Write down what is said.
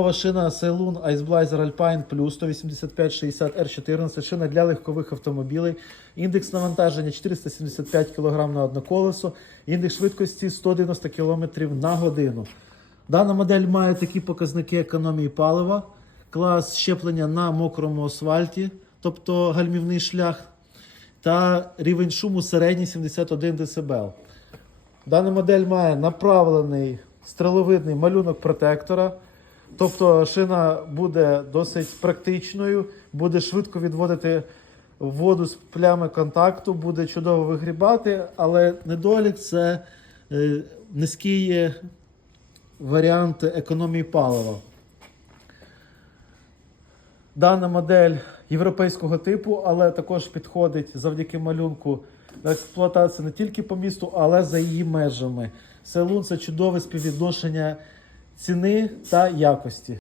Нова шина Ice Blazer Alpine Plus 185 R14, шина для легкових автомобілей. Індекс навантаження 475 кг на одне колесо, індекс швидкості 190 км на годину. Дана модель має такі показники економії палива, клас щеплення на мокрому асфальті, тобто гальмівний шлях, та рівень шуму середній 71 дБ. Дана модель має направлений стреловидний малюнок протектора. Тобто шина буде досить практичною, буде швидко відводити воду з плями контакту, буде чудово вигрібати, але недолік це е, низький варіант економії палива. Дана модель європейського типу, але також підходить завдяки малюнку на експлуатацію не тільки по місту, але за її межами. Селун це чудове співвідношення ціни та якості.